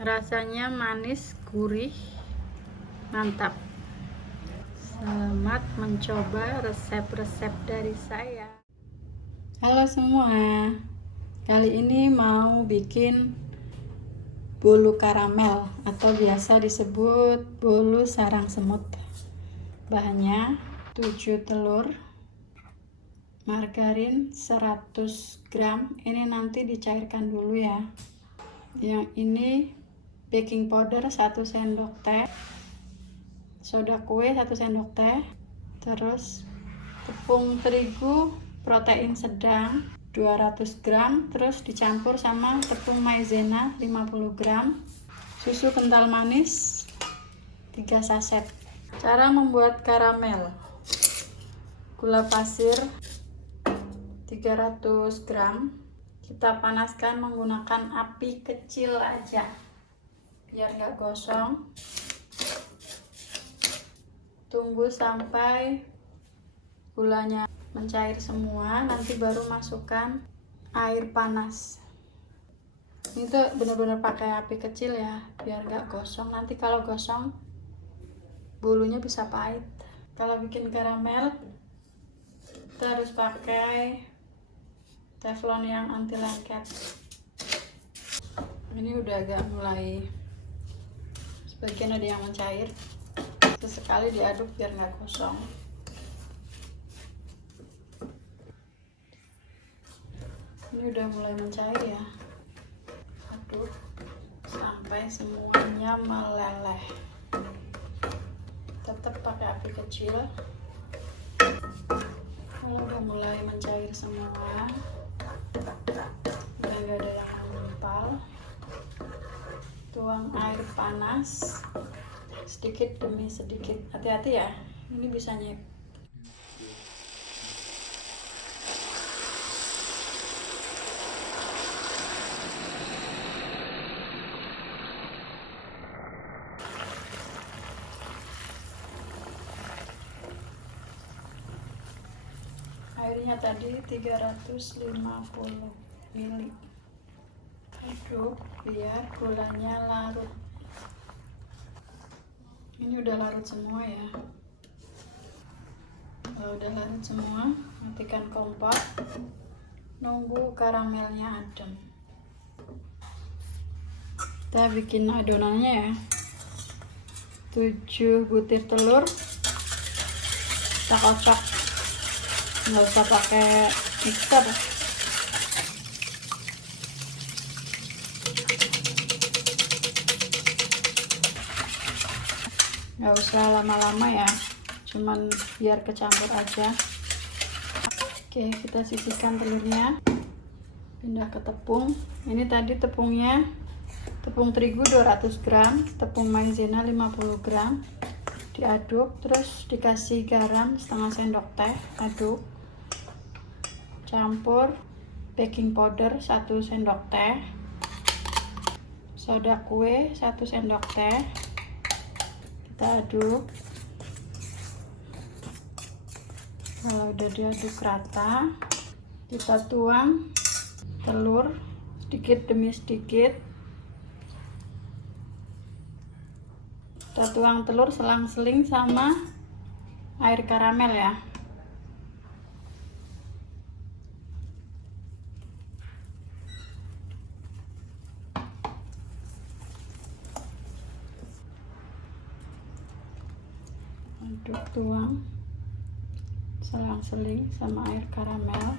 Rasanya manis, gurih, mantap. Selamat mencoba resep-resep dari saya. Halo semua, kali ini mau bikin bolu karamel atau biasa disebut bolu sarang semut. Bahannya 7 telur, margarin 100 gram, ini nanti dicairkan dulu ya. Yang ini baking powder 1 sendok teh, soda kue 1 sendok teh, terus tepung terigu protein sedang 200 gram, terus dicampur sama tepung maizena 50 gram, susu kental manis 3 saset. Cara membuat karamel: gula pasir 300 gram, kita panaskan menggunakan api kecil aja biar nggak gosong. Tunggu sampai gulanya mencair semua, nanti baru masukkan air panas. Ini tuh benar-benar pakai api kecil ya biar nggak gosong, nanti kalau gosong bulunya bisa pahit. Kalau bikin karamel kita harus pakai teflon yang anti lengket. Ini udah agak mulai, sebagian ada yang mencair, sesekali diaduk biar nggak gosong. Ini udah mulai mencair ya, aduk sampai semuanya meleleh. Tetap pakai api kecil. Kalau udah mulai mencair semua, udah gak ada yang mengempal, tuang air panas sedikit demi sedikit. Hati-hati ya, ini bisa nyep. Airnya tadi 350 ml. Aduk biar gulanya larut. Ini udah larut semua ya. Kalau udah larut semua, matikan kompor, nunggu karamelnya adem. Kita bikin adonannya ya. 7 butir telur kita kocok, nggak usah pakai mixer. Nggak usah lama-lama ya, cuman biar kecampur aja. Oke, kita sisihkan telurnya, pindah ke tepung. Ini tadi tepungnya tepung terigu 200 gram, tepung maizena 50 gram, diaduk, terus dikasih garam setengah sendok teh, aduk, campur baking powder 1 sendok teh, soda kue 1 sendok teh, kita aduk. Kalau udah diaduk rata, kita tuang telur sedikit demi sedikit. Kita tuang telur selang-seling sama air karamel ya. Aduk, tuang selang-seling sama air karamel.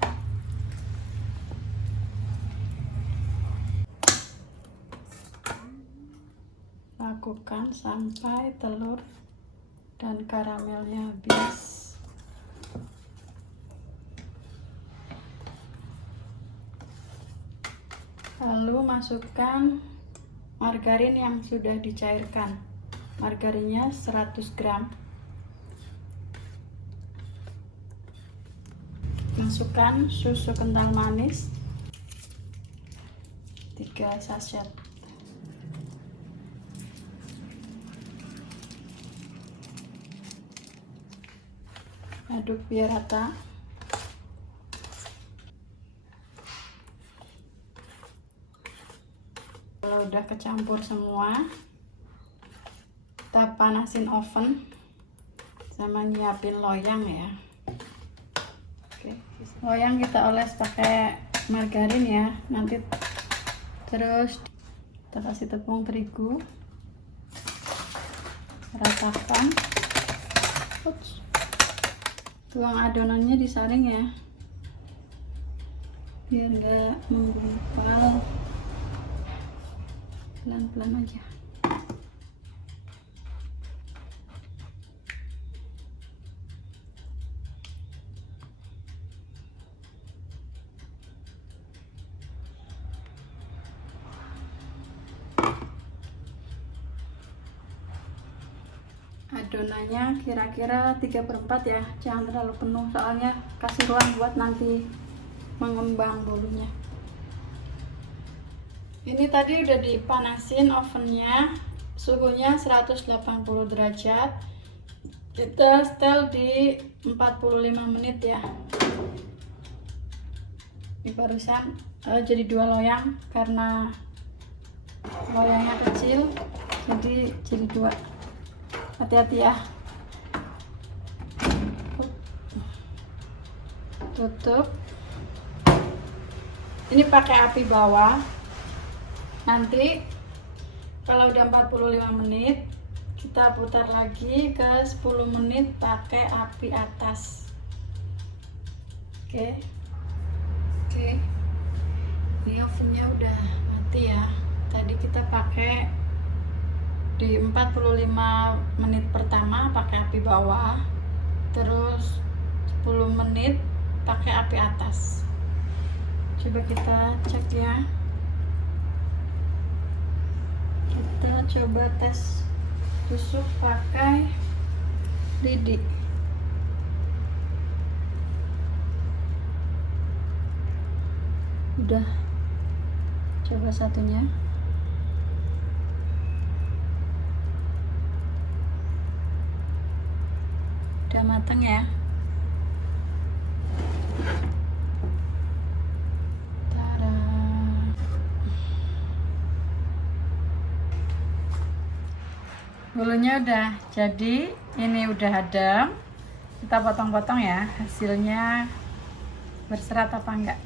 Lakukan sampai telur dan karamelnya habis. Lalu masukkan margarin yang sudah dicairkan. Margarinnya 100 gram. Masukkan susu kental manis 3 saset. Aduk biar rata. Kalau udah udah kecampur semua. Kita panasin oven sama nyiapin loyang ya. Oke, loyang kita oles pakai margarin ya. Nanti terus kita kasih tepung terigu, ratakan. Tuang adonannya disaring ya, biar nggak menggumpal, pelan-pelan aja. Adonannya kira-kira 3/4 ya, jangan terlalu penuh soalnya kasih ruang buat nanti mengembang bolunya. Ini tadi udah dipanasin ovennya, suhunya 180 derajat. Kita setel di 45 menit ya. Ini barusan jadi 2 loyang karena loyangnya kecil, jadi 2. Hati-hati ya. Tutup. Ini pakai api bawah. Nanti kalau udah 45 menit kita putar lagi ke 10 menit pakai api atas. Oke. Ini ovennya udah mati ya. Tadi kita pakai di 45 menit pertama pakai api bawah, terus 10 menit pakai api atas. Coba kita cek ya. Kita coba tes tusuk pakai lidi. Udah, coba satunya. Udah matang ya. Tada. Bolunya udah jadi, ini udah adem. Kita potong-potong ya, hasilnya berserat apa enggak.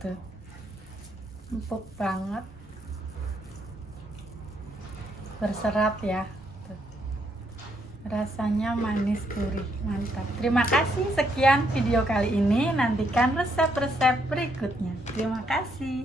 Tuh, empuk banget, berserat ya. Tuh. Rasanya manis gurih, mantap. Terima kasih, sekian video kali ini. Nantikan resep-resep berikutnya. Terima kasih.